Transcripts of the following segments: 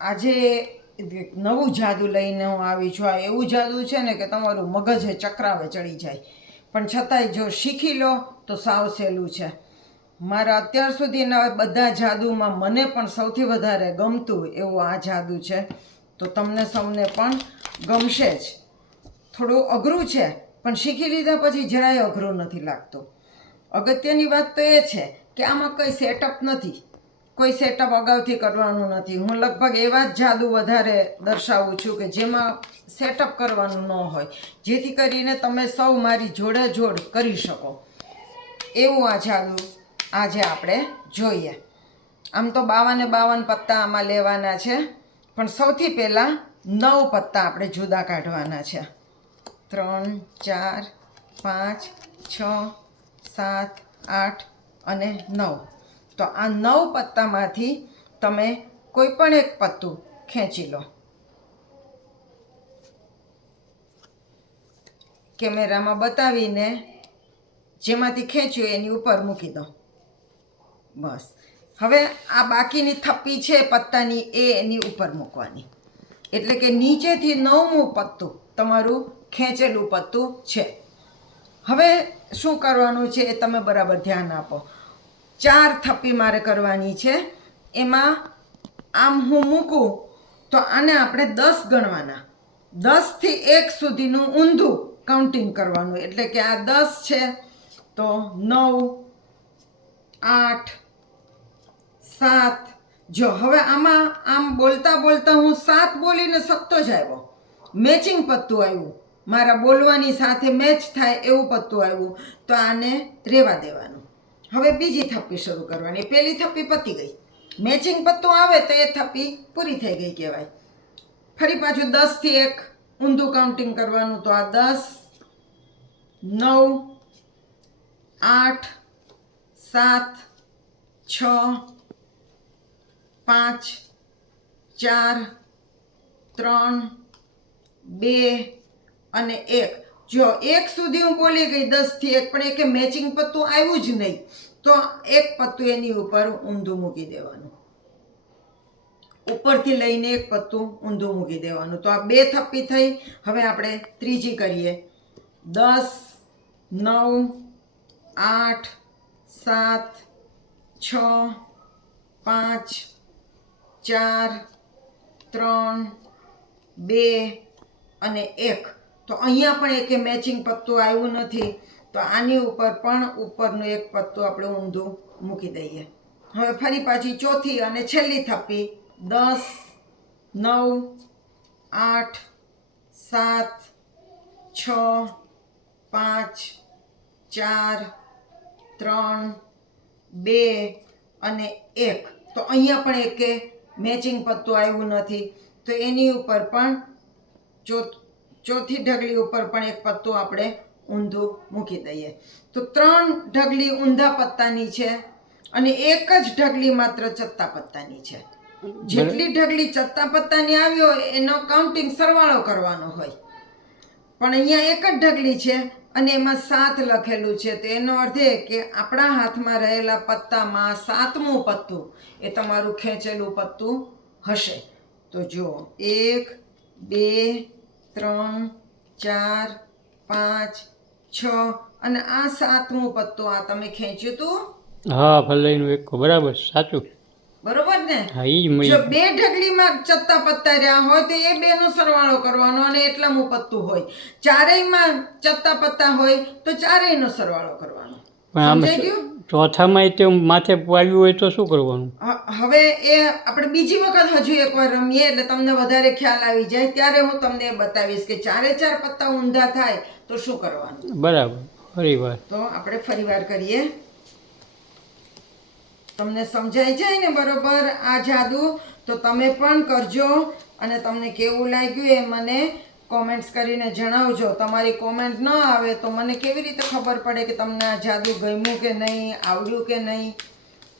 આજે નવું જાદુ લઈને હું આવી છું. આ એવું જાદુ છે ને કે તમારું મગજ ચક્રાવે ચડી જાય. પણ છતાંય જો શીખી લો તો સાવ સહેલું છે. મારા અત્યાર સુધીના બધા જાદુમાં મને પણ સૌથી વધારે ગમતું એવું આ જાદુ છે. તો તમને સૌને પણ ગમશે જ. થોડું અઘરું છે, પણ શીખી લીધા પછી જરાય અઘરું નથી લાગતું. અગત્યની વાત તો એ છે કે આમાં કંઈ સેટઅપ નથી. કોઈ સેટઅપ અગાઉથી કરવાનું નથી. હું લગભગ એવા જ જાદુ વધારે દર્શાવું છું કે જેમાં સેટઅપ કરવાનું ન હોય. જેથી કરીને તમે સૌ મારી જોડે જોડ કરી શકો. એવું આ જાદુ આજે આપણે જોઈએ. આમ તો બાવને બાવન પત્તા આમાં લેવાના છે. પણ સૌથી પહેલાં નવ પત્તા આપણે જુદા કાઢવાના છે. ત્રણ, ચાર, પાંચ, છ, સાત, આઠ અને નવ. તો આ નવ પત્તામાંથી તમે કોઈ પણ એક પત્તું ખેંચી લો. કેમેરામાં બતાવીને જેમાંથી ખેંચ્યું એની ઉપર મૂકી દો. બસ. હવે આ બાકીની થપ્પી છે પત્તાની એ એની ઉપર મૂકવાની. એટલે કે નીચેથી નવમું પત્તું તમારું ખેંચેલું પત્તું છે. હવે શું કરવાનું છે એ તમે બરાબર ધ્યાન આપો. ચાર થપ્પી મારે કરવાની છે. એમાં આમ હું મૂકું તો આને આપણે દસ ગણવાના. દસથી એક સુધીનું ઊંધું કાઉન્ટિંગ કરવાનું. એટલે કે આ દસ છે. તો નવ, આઠ, સાત. જો હવે આમાં આમ બોલતા બોલતા હું સાત બોલીને સત્તો જ આવ્યો. મેચિંગ પત્તું આવ્યું. મારા બોલવાની સાથે મેચ થાય એવું પત્તું આવ્યું. તો આને રહેવા દેવાનું. હવે બીજી થપ્પી શરૂ કરવાની. પહેલી થપ્પી પતી ગઈ. મેચિંગ પત્તું આવે તો એ થપ્પી પૂરી થઈ ગઈ કહેવાય. ફરી પાછું દસથી એક. ઊંધું કાઉન્ટિંગ કરવાનું તો આ દસ, નવ, આઠ, સાત, છ, પાંચ, ચાર, ત્રણ, બે અને એક. જો એક સુધી હું બોલી ગઈ દસથી એક, પણ એકે મેચિંગ પત્તું આવ્યું જ નહીં, તો એક પત્તું એની ઉપર ઊંધું મૂકી દેવાનું. ઉપરથી લઈને એક પત્તું ઊંધું મૂકી દેવાનું. તો આ બે થપ્પી થઈ, હવે આપણે ત્રીજી કરીએ. દસ, નવ, આઠ, સાત, છ, પાંચ, ચાર, ત્રણ, બે અને એક. તો અહીંયા પણ એકે મેચિંગ પત્તું આવ્યું નથી. તો આની ઉપર પણ ઉપરનું એક પત્તું આપણે ઊંધું મૂકી દઈએ. હવે ફરી પાછી ચોથી અને છેલ્લી થપ્પી. દસ, નવ, આઠ, સાત, છ, પાંચ, ચાર, ત્રણ, બે અને એક. તો અહીંયા પણ એકે મેચિંગ પત્તું આવ્યું નથી. તો એની ઉપર પણ ચોથ ચોથી ઢગલી ઉપર પણ એક પત્તું આપણે ઊંધું મૂકી દઈએ. તો ત્રણ ઢગલી ઊંધા પત્તાની છે અને એક જ ઢગલી માત્ર ચત્તા પત્તાની છે. જેટલી ઢગલી ચત્તા પત્તાની આવી હોય એનો કાઉન્ટિંગ સરવાળો કરવાનો હોય. પણ અહીંયા એક જ ઢગલી છે અને એમાં સાત લખેલું છે. તો એનો અર્થ એ કે આપણા હાથમાં રહેલા પત્તામાં સાતમું પત્તું એ તમારું ખેંચેલું પત્તું હશે. તો જુઓ એક બે ત્રણ ચાર પાંચ છ અને આ સાતમો પત્તો આ તમે ખેંચ્યું હતું હા ફલાઈનું એક બરાબર સાચું. બરોબર ને? હા જ જો મેં બે ઢગલીમાં ચત્તા પત્તા રહ્યા હોય તો એ બેનો સરવાળો કરવાનો અને એટલામું પત્તું હોય. ચારેયમાં ચત્તા પત્તા હોય તો ચારેયનો સરવાળો કરવાનો. સમજાઈ ગયું? ચોથામાં તે માથે પાડ્યું હોય તો શું કરવાનું? હવે એ આપણે બીજી વખત હજુ એકવાર રમીએ એટલે તમને વધારે ખ્યાલ આવી જાય. ત્યારે હું તમને બતાવીશ કે ચારે ચાર પત્તા ઊંધા થાય તો શું કરવાનું? બરાબર ફરી વાર. તો આપણે ફરીવાર કરીએ. તમને સમજાઈ જાય ને બરોબર આ જાદુ? તો તમે પણ કરજો અને તમને કેવું લાગ્યું એ મને કોમેન્ટ્સ કરીને જણાવજો. તમારી કોમેન્ટ ન આવે તો મને કેવી રીતે ખબર પડે કે તમને આ જાદુ ગમ્યું કે નહીં, આવડ્યું કે નહીં?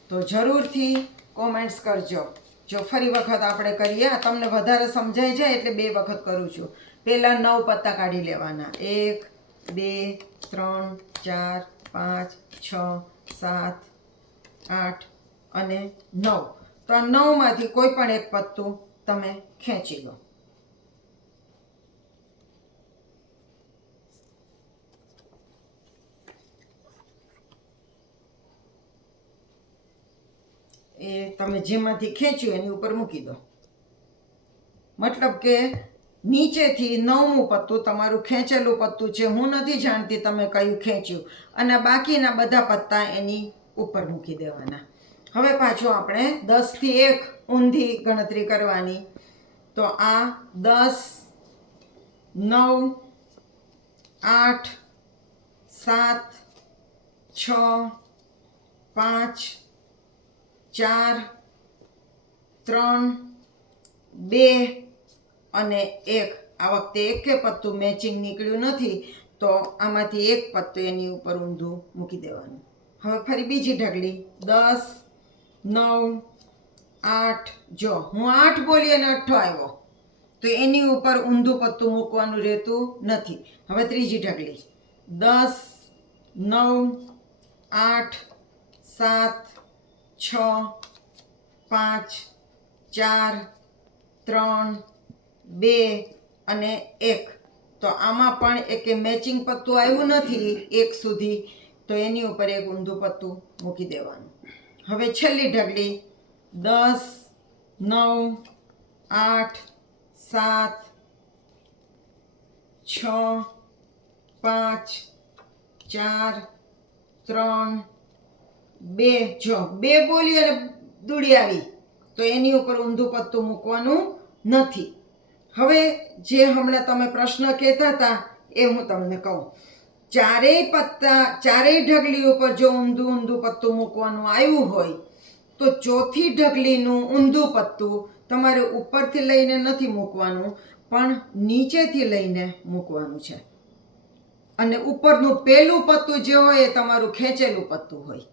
તો જરૂરથી કોમેન્ટ્સ કરજો. જો ફરી વખત આપણે કરીએ તમને વધારે સમજાઈ જાય એટલે બે વખત કરું છું. પહેલાં નવ પત્તા કાઢી લેવાના. એક, બે, ત્રણ, ચાર, પાંચ, છ, સાત, આઠ અને નવ. તો આ નવમાંથી કોઈ પણ એક પત્તું તમે ખેંચી લો. એ તમે જેમાંથી ખેંચ્યું એની ઉપર મૂકી દો. મતલબ કે નીચેથી નવમું પત્તું તમારું ખેંચેલું પત્તું છે, હું નથી જાણતી તમે કયું ખેંચ્યું. અને બાકીના બધા પત્તા એની ઉપર મૂકી દેવાના. હવે પાછું આપણે દસથી એક ઊંધી ગણતરી કરવાની. તો આ દસ, નવ, આઠ, સાત, છ, પાંચ ચાર, ત્રણ, બે અને એક. આ વખતે એકે પત્તું મેચિંગ નીકળ્યું નથી, તો આમાંથી એક પત્તું એની ઉપર ઊંધું મૂકી દેવાનું. હવે ફરી બીજી ઢગલી. દસ, નવ, આઠ. જો, હું આઠ બોલી અને અઠ્ઠો આવ્યો, તો એની ઉપર ઊંધું પત્તું મૂકવાનું રહેતું નથી. હવે ત્રીજી ઢગલી. દસ, નવ, આઠ, સાત છ, પાંચ, ચાર, ત્રણ, બે અને એક. તો આમાં પણ એકે મેચિંગ પત્તું આવ્યું નથી એક સુધી, તો એની ઉપર એક ઊંધું પત્તું મૂકી દેવાનું. હવે છેલ્લી ઢગલી. દસ, નવ, આઠ, સાત, છ, પાંચ, ચાર, ત્રણ બે, જો બે બોલી અને દૂડી આવી, તો એની ઉપર ઊંધું પત્તું મૂકવાનું નથી. હવે જે હમણાં તમે પ્રશ્ન કહેતા હતા, એ હું તમને કહું. ચારેય પત્તા, ચારેય ઢગલી ઉપર જો ઊંધું ઊંધું પત્તું મૂકવાનું આવ્યું હોય, તો ચોથી ઢગલીનું ઊંધું પત્તું તમારે ઉપરથી લઈને નથી મૂકવાનું, પણ નીચેથી લઈને મૂકવાનું છે. અને ઉપરનું પહેલું પત્તું જે હોય એ તમારું ખેંચેલું પત્તું હોય.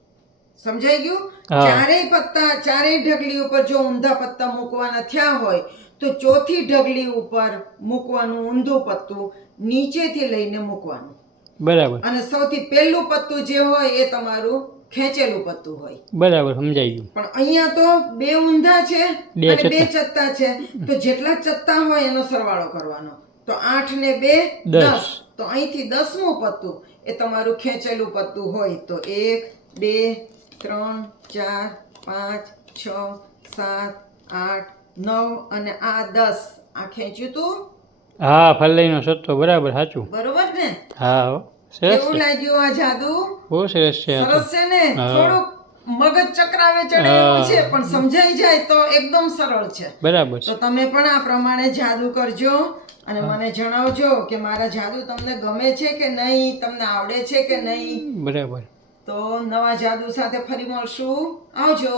સમજાઈ ગયું? ચારેય પત્તા ચારેય ઢગલી ઉપર જો ઊંધા પત્તા મૂકવાના થયા હોય તો ચોથી ઢગલી ઉપર મૂકવાનું ઊંધું પત્તું નીચેથી લઈને મૂકવાનું. બરાબર. અને સૌથી પહેલું પત્તું જે હોય એ તમારું ખેંચેલું પત્તું હોય. બરાબર સમજાઈ ગયું. પણ અહીંયા તો બે ઊંધા છે બે અને બે ચત્તા. છે. તો જેટલા ચત્તા હોય એનો સરવાળો કરવાનો. તો આઠ ને બે. દસ. તો અહીંથી દસમું પત્તું એ તમારું ખેંચેલું પત્તું હોય તો એક બે ત્રણ ચાર પાંચ છ સાત આઠ નવ અને આ દસ. આ ખેંચ્યું તું? હા ફલાઈનો સત્તો બરાબર સાચું. બરોબર ને? હા કેવું લાગ્યું આ જાદુ? બહુ સરસ છે સરસ છે ને? થોડુંક મગજ ચક્રાવે ચડે એવું છે પણ સમજાઈ જાય તો એકદમ સરળ છે. બરાબર તો તમે પણ આ પ્રમાણે જાદુ કરજો અને મને જણાવજો કે મારા જાદુ તમને ગમે છે કે નહીં તમને આવડે છે કે નહીં? બરાબર. તો નવા જાદુ સાથે ફરી મળશું. આવજો.